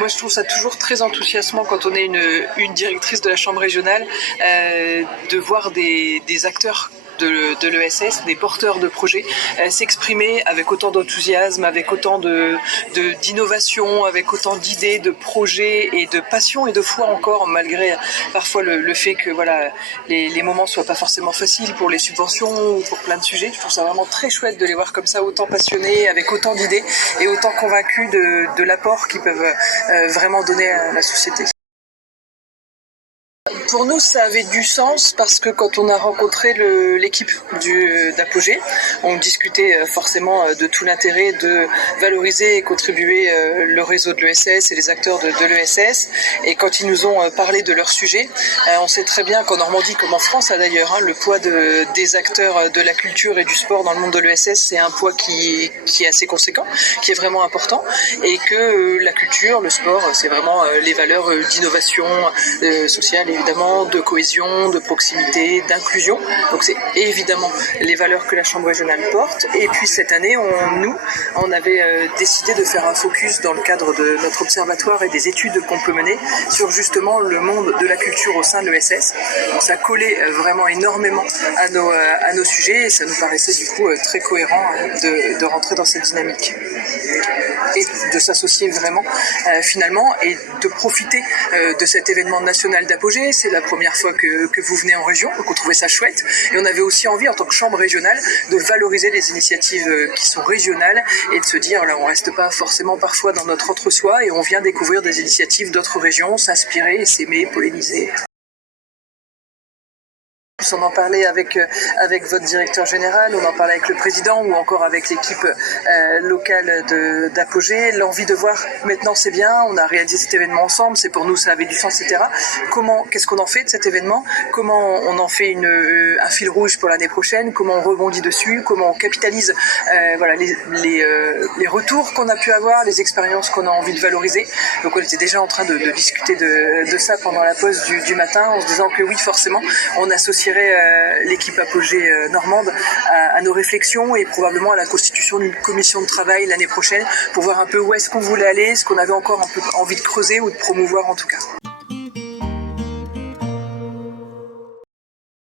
Moi, je trouve ça toujours très enthousiasmant quand on est une directrice de la chambre régionale de voir des acteurs de l'ESS, des porteurs de projets, s'exprimer avec autant d'enthousiasme, avec autant d'innovation, avec autant d'idées, de projets et de passion et de foi encore, malgré parfois le fait que voilà, les moments soient pas forcément faciles pour les subventions ou pour plein de sujets. Je trouve ça vraiment très chouette de les voir comme ça, autant passionnés, avec autant d'idées et autant convaincus de l'apport qu'ils peuvent vraiment donner à la société. Pour nous, ça avait du sens parce que quand on a rencontré l'équipe d'Apogée, on discutait forcément de tout l'intérêt de valoriser et contribuer le réseau de l'ESS et les acteurs de l'ESS. Et quand ils nous ont parlé de leur sujet, on sait très bien qu'en Normandie, comme en France d'ailleurs, le poids des acteurs de la culture et du sport dans le monde de l'ESS, c'est un poids qui est assez conséquent, qui est vraiment important, et que la culture, le sport, c'est vraiment les valeurs d'innovation sociale, évidemment, de cohésion, de proximité, d'inclusion. Donc c'est évidemment les valeurs que la Chambre régionale porte. Et puis cette année, on avait décidé de faire un focus dans le cadre de notre observatoire et des études qu'on peut mener sur justement le monde de la culture au sein de l'ESS. Donc ça collait vraiment énormément à nos sujets et ça nous paraissait du coup très cohérent de rentrer dans cette dynamique et de s'associer vraiment finalement et de profiter de cet événement national d'Apogée. C'est la première fois que vous venez en région, donc on trouvait ça chouette. Et on avait aussi envie, en tant que chambre régionale, de valoriser les initiatives qui sont régionales et de se dire, là, on reste pas forcément parfois dans notre entre-soi et on vient découvrir des initiatives d'autres régions, s'inspirer, s'aimer, polliniser. On en parlait avec votre directeur général, on en parlait avec le président ou encore avec l'équipe locale d'Apogée. L'envie de voir, maintenant c'est bien, on a réalisé cet événement ensemble, c'est pour nous, ça avait du sens, etc. Qu'est-ce qu'on en fait de cet événement? Comment on en fait un fil rouge pour l'année prochaine? Comment on rebondit dessus? Comment on capitalise voilà, les retours qu'on a pu avoir, les expériences qu'on a envie de valoriser? Donc on était déjà en train de discuter de ça pendant la pause du matin, en se disant que oui, forcément, on associerait l'équipe Apogée normande à nos réflexions et probablement à la constitution d'une commission de travail l'année prochaine pour voir un peu où est-ce qu'on voulait aller, ce qu'on avait encore un peu envie de creuser ou de promouvoir en tout cas.